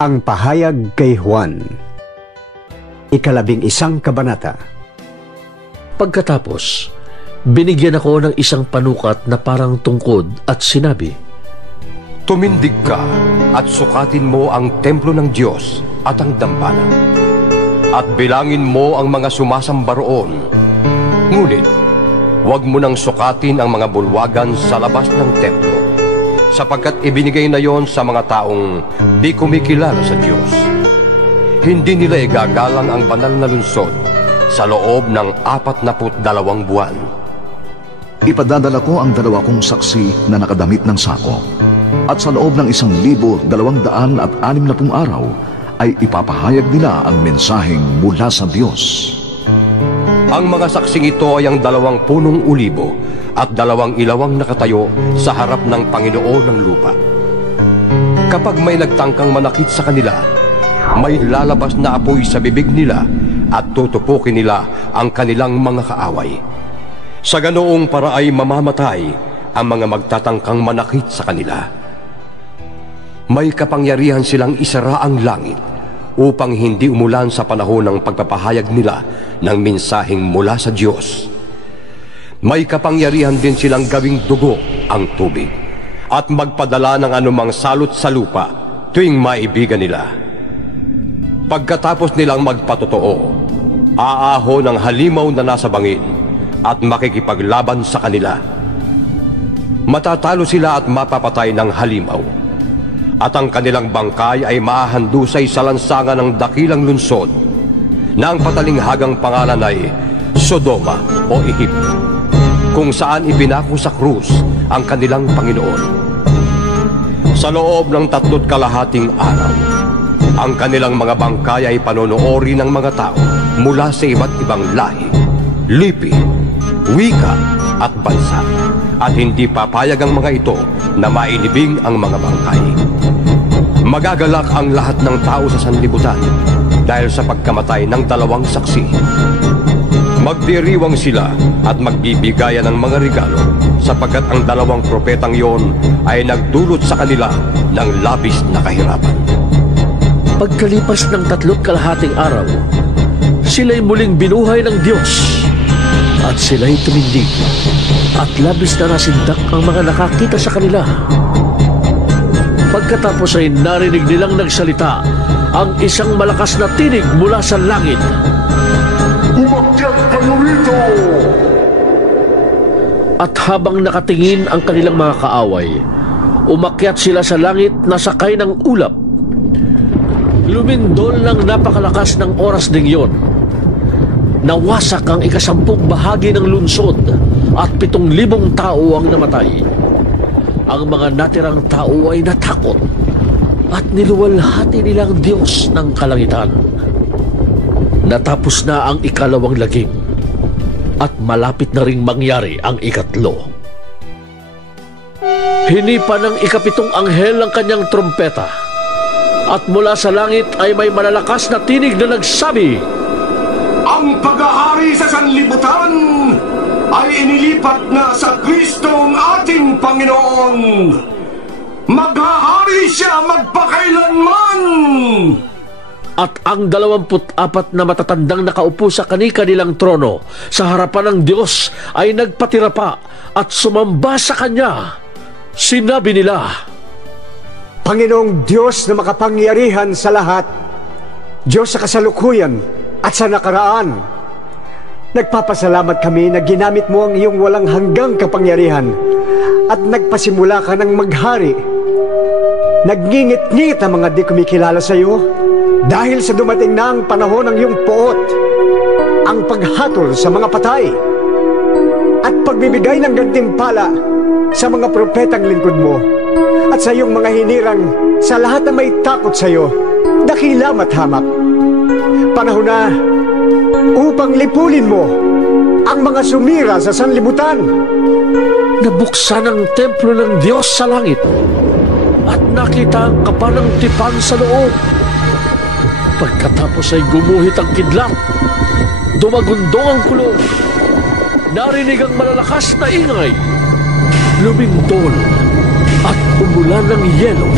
Ang pahayag kay Juan, 11 kabanata. Pagkatapos, binigyan ako ng isang panukat na parang tungkod at sinabi, Tumindig ka at sukatin mo ang templo ng Diyos at ang dambana, at bilangin mo ang mga sumasamba roon. Ngunit, huwag mo nang sukatin ang mga bulwagan sa labas ng templo, sapagkat ibinigay na yon sa mga taong di kumikilala sa Diyos. Hindi nila igagalang ang banal na lungsod sa loob ng 42 buwan. Ipadadala ko ang 2 kong saksi na nakadamit ng sako, at sa loob ng 1,260 araw ay ipapahayag nila ang mensaheng mula sa Diyos. Ang mga saksing ito ay ang 2 punong ulibo at 2 ilawang nakatayo sa harap ng Panginoon ng lupa. Kapag may nagtangkang manakit sa kanila, may lalabas na apoy sa bibig nila at tutupukin nila ang kanilang mga kaaway. Sa ganoong para ay mamamatay ang mga magtatangkang manakit sa kanila. May kapangyarihan silang isara ang langit upang hindi umulan sa panahon ng pagpapahayag nila ng mensaheng mula sa Diyos. May kapangyarihan din silang gawing dugo ang tubig at magpadala ng anumang salot sa lupa tuwing maibigan nila. Pagkatapos nilang magpatotoo, aaho ng halimaw na nasa bangin at makikipaglaban sa kanila. Matatalo sila at mapapatay ng halimaw, at ang kanilang bangkay ay mahahandusay sa lansangan ng dakilang lungsod na ang patalinghagang pangalan ay Sodoma o Ehipto, kung saan ipinako sa krus ang kanilang Panginoon. Sa loob ng 3 kalahating araw, ang kanilang mga bangkay ay panonoorin ng mga tao mula sa iba't ibang lahi, lipi, wika at bansa, at hindi papayag ang mga ito na mailibing ang mga bangkay. Magagalak ang lahat ng tao sa sanlibutan dahil sa pagkamatay ng 2 saksi. Magdiriwang sila at magbibigayan ng mga regalo, sapagkat ang 2 propetang yon ay nagdulot sa kanila ng labis na kahirapan. Pagkalipas ng 3 kalahating araw, sila'y muling binuhay ng Diyos, at sila'y tumindig, at labis na nasindak ang mga nakakita sa kanila. Pagkatapos ay narinig nilang nagsalita ang isang malakas na tinig mula sa langit. Umakyat kayo rito! At habang nakatingin ang kanilang mga kaaway, umakyat sila sa langit na sakay ng ulap. Lumindol ng napakalakas ng oras ding yon. Nawasak ang 10 bahagi ng lungsod at 7,000 tao ang namatay. Ang mga natirang tao ay natakot at niluwalhati nilang Diyos ng kalangitan. Natapos na ang 2 lagim at malapit na ring mangyari ang 3. Hinipa ng 7 anghel ang kanyang trompeta, at mula sa langit ay may malalakas na tinig na nagsabi, Ang paghahari sa sanlibutan ay inilipat na sa Kristong ating Panginoon. Maghahari siya magpakailanman! At ang 24 na matatandang nakaupo sa kani-kanilang trono sa harapan ng Diyos ay nagpatira pa at sumamba sa Kanya. Sinabi nila, Panginoong Diyos na makapangyarihan sa lahat, Diyos sa kasalukuyan at sa nakaraan, nagpapasalamat kami na ginamit mo ang iyong walang hanggang kapangyarihan at nagpasimula ka ng maghari. Nagngingit-ngit ang mga di kumikilala sa iyo dahil sa dumating na ang panahon ng iyong poot, ang paghatol sa mga patay at pagbibigay ng gantimpala sa mga propetang lingkod mo at sa iyong mga hinirang sa lahat na may takot sa iyo, dakila at hamak. Panahon na upang lipulin mo ang mga sumira sa sanlibutan. Nabuksan ang templo ng Diyos sa langit at nakita ang kapanang tipan sa loob. Pagkatapos ay gumuhit ang kidlat, dumagundong ang kulong, narinig ang malalakas na ingay, lumindol at umulan ng yelo.